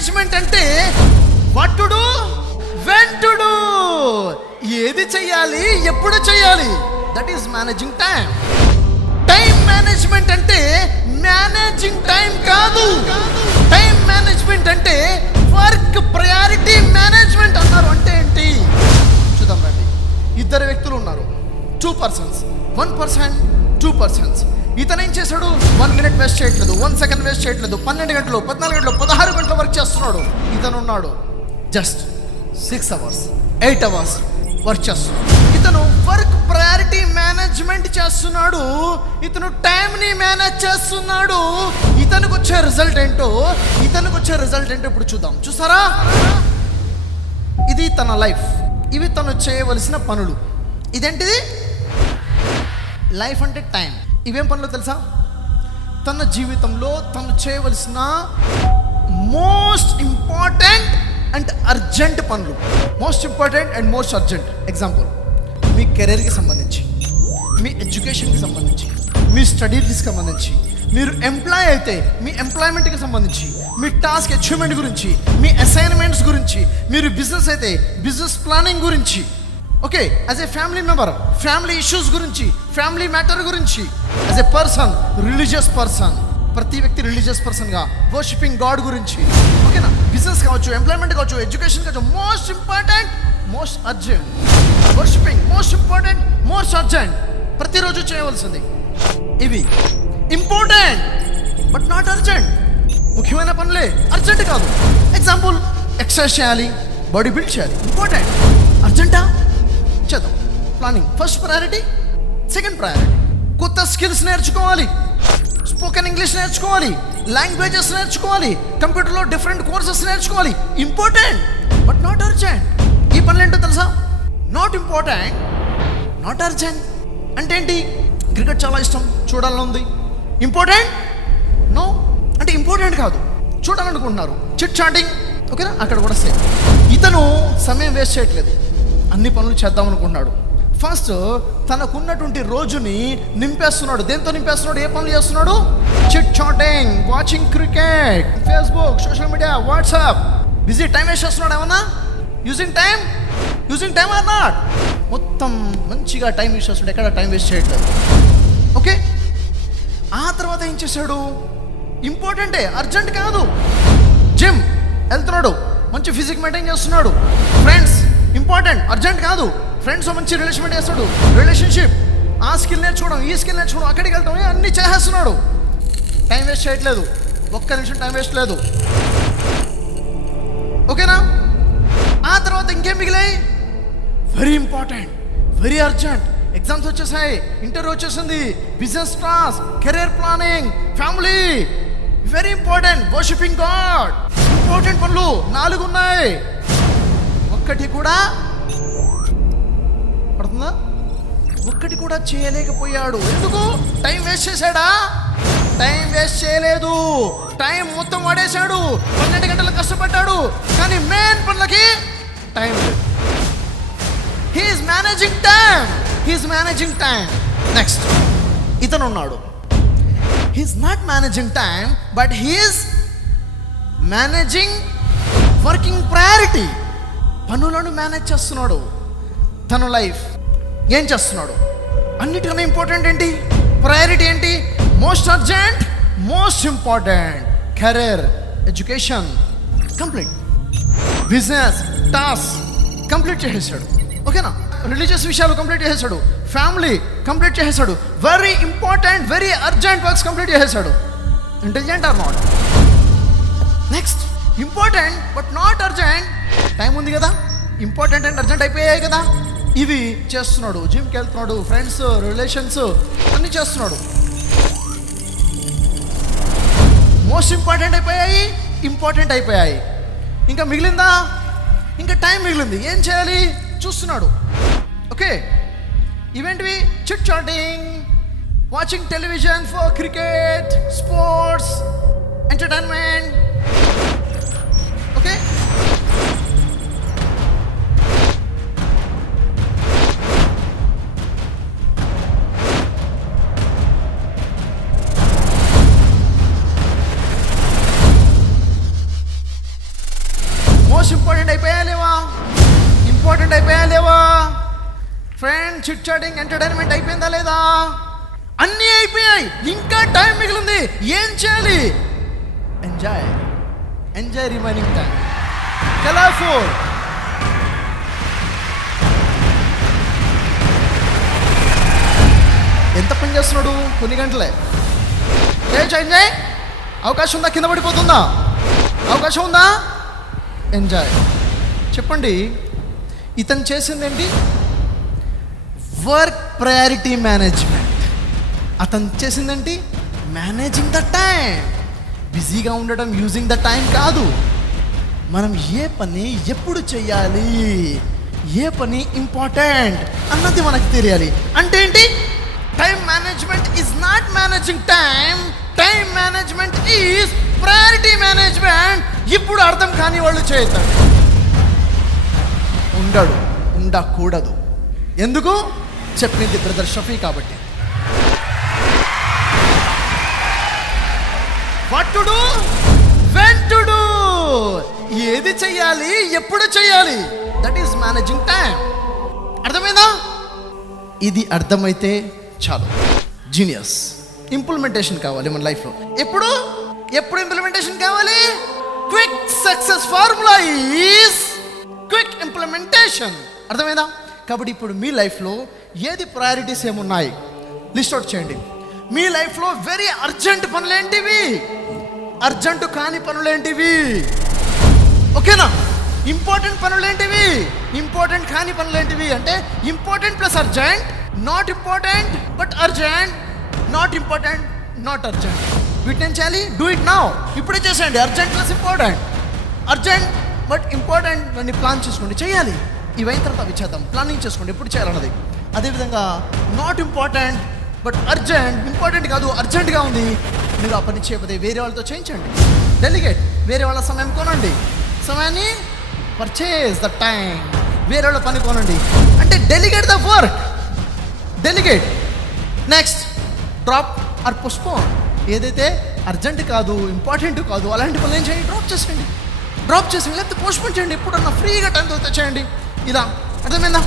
Management అంటే వట్టుడు వెంటుడు, ఏది చెయ్యాలి ఎప్పుడు చెయ్యాలి, that is managing time. Time management అంటే మేనేజింగ్ టైం కాదు. టైం మేనేజ్మెంట్ అంటే వర్క్ ప్రయారిటీ మేనేజ్మెంట్ అన్నారు. అంటే ఏంటి చూద్దాం రండి. ఇద్దరు వ్యక్తులు ఉన్నారు, 2 persons, 1 person, 2 persons. ఇతను ఏం చేశాడు, 1 minute వేస్ట్ చేయట్లేదు, 1 second వేస్ట్ చేయట్లేదు, 12 గంటలు, 14 గంటలు, 16 గంటలు వర్క్ చేస్తున్నాడు. ఇతను ఉన్నాడు జస్ట్ 6 hours, 8 hours వర్క్ చేస్తున్నాడు. ఇతను వర్క్ ప్రయారిటీ మేనేజ్మెంట్ చేస్తున్నాడు, ఇతను టైంని మేనేజ్ చేస్తున్నాడు. ఇతనికి వచ్చే రిజల్ట్ ఏంటో ఇప్పుడు చూద్దాం. చూసారా, ఇది తన లైఫ్, ఇవి తను చేయవలసిన పనులు. ఇదేంటిది లైఫ్ అంటే టైం. ఇవేం పనులు తెలుసా, తన జీవితంలో తను చేయవలసిన మోస్ట్ ఇంపార్టెంట్ అండ్ అర్జెంట్ పనులు. Most important and most urgent. Example, మీ కెరీర్కి సంబంధించి, మీ ఎడ్యుకేషన్కి సంబంధించి, మీ స్టడీస్కి సంబంధించి, మీరు ఎంప్లాయ్ అయితే మీ ఎంప్లాయ్మెంట్కి సంబంధించి, మీ టాస్క్ అచీవ్మెంట్ గురించి, మీ అసైన్మెంట్స్ గురించి, మీరు బిజినెస్ అయితే బిజినెస్ ప్లానింగ్ గురించి, okay, as a family member family issues గురించి, ఫ్యామిలీ మ్యాటర్ గురించి, as a person religious person, ప్రతి వ్యక్తి రిలీజియస్ పర్సన్గా వర్షిపింగ్ గాడ్ గురించి, ఓకేనా, బిజినెస్ కావచ్చు, ఎంప్లాయ్మెంట్ కావచ్చు, ఎడ్యుకేషన్ కావచ్చు. Most important most urgent. Worshipping most important most urgent, ప్రతిరోజు చేయవలసింది. ఇవి ఇంపార్టెంట్ బట్ నాట్ అర్జెంట్. ముఖ్యమైన పనులే, అర్జెంట్ కాదు. ఎగ్జాంపుల్, ఎక్సర్సైజ్ చేయాలి, బాడీ బిల్డ్ చేయాలి, ఇంపార్టెంట్. అర్జెంటా, చేద్దాం. Planning first priority, second priority. కొత్త స్కిల్స్ నేర్చుకోవాలి, స్పోకెన్ ఇంగ్లీష్ నేర్చుకోవాలి, లాంగ్వేజెస్ నేర్చుకోవాలి, కంప్యూటర్లో డిఫరెంట్ కోర్సెస్ నేర్చుకోవాలి, ఇంపార్టెంట్ బట్ నాట్ అర్జెంట్. ఈ పనులు ఏంటో తెలుసా, నాట్ ఇంపార్టెంట్ నాట్ అర్జెంట్. అంటే ఏంటి, క్రికెట్ చాలా ఇష్టం, చూడాలని ఉంది, ఇంపార్టెంట్ నో, అంటే ఇంపార్టెంట్ కాదు, చూడాలనుకుంటున్నారు. చిట్ చాటింగ్, ఓకేనా, అక్కడ కూడా సేమ్. ఇతను సమయం వేస్ట్ చేయట్లేదు, అన్ని పనులు చేద్దాం అనుకుంటున్నాడు. ఫస్ట్ తనకున్నటువంటి రోజుని నింపేస్తున్నాడు. దేంతో నింపేస్తున్నాడు, ఏ పనులు చేస్తున్నాడు, chit chatting, watching cricket, Facebook, social media, WhatsApp. Busy, time waste చేస్తున్నాడు ఏమన్నా, యూజింగ్ టైం ఆర్ నాట్, మొత్తం మంచిగా టైం వేస్ట్ చేస్తున్నాడు, ఎక్కడ టైం వేస్ట్ చేయట్లేదు. ఓకే, ఆ తర్వాత ఏం చేశాడు, ఇంపార్టెంటే, అర్జెంట్ కాదు. జిమ్ వెళ్తున్నాడు, మంచి ఫిజిక్ మెయింటైన్ చేస్తున్నాడు. ఫ్రెండ్స్ ఇంపార్టెంట్, అర్జెంట్ కాదు. ఫ్రెండ్స్ మంచి రిలేషన్ చేస్తాడు, రిలేషన్షిప్, ఆ స్కిల్ నేర్చుకోవడం, ఈ స్కిల్ నేర్చుకోవడం, అక్కడికి వెళ్తాం, అన్నీ చేసేస్తున్నాడు. టైం వేస్ట్ చేయట్లేదు, ఒక్క నిమిషం టైం వేస్ట్ లేదు. ఓకేనా, ఆ తర్వాత ఇంకేం మిగిలాయి, very important, very urgent. Exams వచ్చేసాయి, ఇంటర్వ్యూ వచ్చేసింది, business class, career planning, family, very important, worshipping God. Important పనులు 4 ఉన్నాయి, ఒక్కటి కూడా పడుతుందా, ఒక్కటి కూడా చేయలేకపోయాడు. ఎందుకు, టైం వేస్ట్ చేశాడా, టైం వేస్ట్ చేయలేదు, టైం మొత్తం వాడేశాడు. 12 గంటలు కష్టపడ్డాడు, కానీ మెయిన్ పనులకి టైం లేదు. He's managing time. నెక్స్ట్, ఇతను ఉన్నాడు, he's not managing time but he's managing working priority. పనులను మేనేజ్ చేస్తున్నాడు. తన లైఫ్ ఏం చేస్తున్నాడు, అన్నిటికన్నా ఇంపార్టెంట్ ఏంటి, ప్రయారిటీ ఏంటి, most urgent most important. Career, education complete, business task complete చేసేసాడు. ఓకేనా, రిలీజియస్ విషయాలు కంప్లీట్ చేసేసాడు, ఫ్యామిలీ కంప్లీట్ చేసేసాడు, very important very urgent works complete చేసేసాడు. Intelligent or not. Next, important but not urgent. Time ఉంది కదా, ఇంపార్టెంట్ అండ్ అర్జెంట్ అయిపోయాయి కదా, ఇవి చేస్తున్నాడు. జిమ్కి వెళ్తున్నాడు, ఫ్రెండ్స్, రిలేషన్స్ అన్నీ చేస్తున్నాడు. మోస్ట్ ఇంపార్టెంట్ అయిపోయాయి, ఇంపార్టెంట్ అయిపోయాయి. ఇంకా మిగిలిందా, ఇంకా టైం మిగిలింది. ఏం చేయాలి చూస్తున్నాడు. ఓకే, ఇవేంటివి, chit chatting, watching television for cricket, sports, entertainment. Okay, most important అయిపోయా లేవా? ఇంపార్టెంట్ అయిపోయా లేవా? ఫ్రెండ్ చిట్ చాటింగ్ ఎంటర్టైన్మెంట్ అయిపోయిందా లేదా? అన్నీ అయిపోయాయి, ఇంకా టైం మిగిలింది. ఏం చేయాలి? Enjoy remaining time. కలర్ఫుల్. ఎంత పని చేస్తున్నాడు? కొన్ని గంటలే. ఎంజాయ్. అవకాశం ఉందా? కింద పడిపోతుందా? అవకాశం ఉందా? ఎంజాయ్. చెప్పండి, ఇతను చేసిందేంటి? Work priority management. అతను చేసిందేంటి? Managing the time. బిజీగా ఉండడం, యూజింగ్ ద టైం కాదు. మనం ఏ పని ఎప్పుడు చేయాలి, ఏ పని ఇంపార్టెంట్ అన్నది మనకు తెలియాలి. అంటే ఏంటి? Time management is not managing time. Time management is priority management. ఇప్పుడు అర్థం కాని వాళ్ళు చేస్తారు. ఉండకూడదు. ఎందుకు? చెప్పింది బ్రదర్ షఫీ కాబట్టి. What to do, when to do. ఏది చెయ్యాలి, ఎప్పుడు చెయ్యాలి, దట్ ఈస్ మేనేజింగ్ టైం. అర్థమైందా? ఇది అర్థమైతే చాలు. జీనియస్. ఇంప్లిమెంటేషన్ కావాలి మన లైఫ్లో. ఎప్పుడు ఇంప్లిమెంటేషన్ కావాలి? Quick success formula is quick implementation. అర్థమైందా? కాబట్టి ఇప్పుడు మీ లైఫ్లో ఏది ప్రయారిటీస్ ఏమున్నాయి లిస్ట్ అవుట్ చేయండి. మీ లైఫ్లో వెరీ అర్జెంట్ పనులేంటివి, అర్జెంటు కాని పనులేంటివి, ఓకేనా? ఇంపార్టెంట్ పనులేంటివి, ఇంపార్టెంట్ కాని పనులేంటివి. అంటే important plus urgent, not important but urgent, not important not urgent. వీటిని చేయాలి? Do it now. ఇప్పుడే చేసేయండి. Urgent plus important, urgent but important అని ప్లాన్ చేసుకోండి. చేయాలి. ఇవైన తర్వాత అవి చేద్దాం. ప్లానింగ్ చేసుకోండి ఎప్పుడు చేయాలన్నది. అదేవిధంగా not important but urgent, important కాదు అర్జెంట్గా ఉంది, మీరు ఆ పని చేయకపోతే వేరే వాళ్ళతో చేయించండి. డెలిగేట్. వేరే వాళ్ళ సమయం కొనండి. సమయాన్ని పర్చేజ్ ద టైం. వేరే వాళ్ళ పని కొనండి. అంటే delegate the work. Delegate. Next, drop or postpone. ఏదైతే అర్జెంట్ కాదు, ఇంపార్టెంట్ కాదు, అలాంటి పనులు ఏం చేయండి? డ్రాప్ చేసేయండి. లేకపోతే పోస్ట్పోన్ చేయండి. ఎప్పుడన్నా ఫ్రీగా టైం దొరికితే చేయండి. ఇలా. అర్థమైందా?